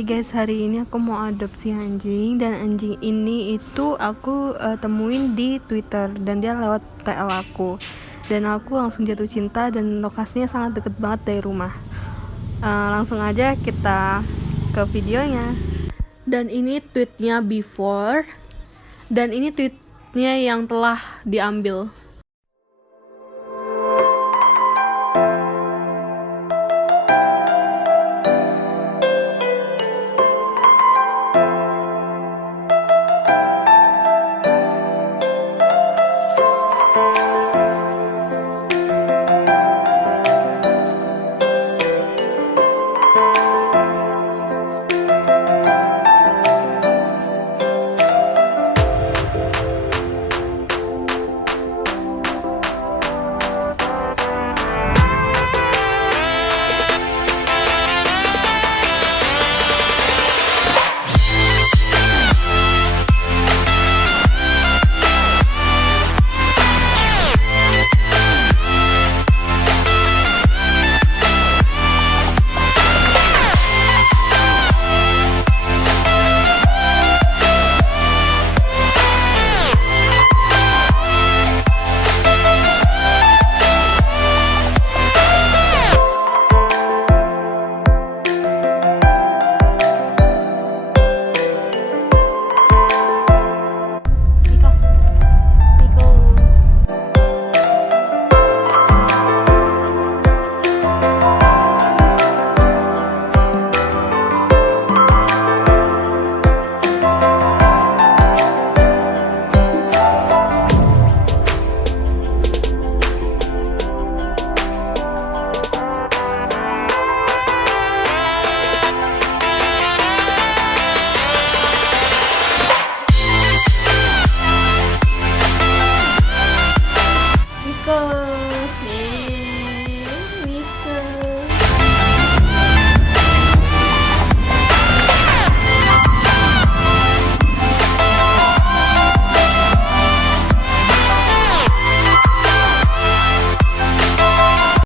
Hai guys, hari ini aku mau adopsi anjing. Dan anjing ini itu aku temuin di Twitter dan dia lewat TL aku. Dan aku langsung jatuh cinta dan lokasinya sangat deket banget dari rumah. Langsung aja kita ke videonya. Dan ini tweetnya before, dan ini tweetnya yang telah diambil.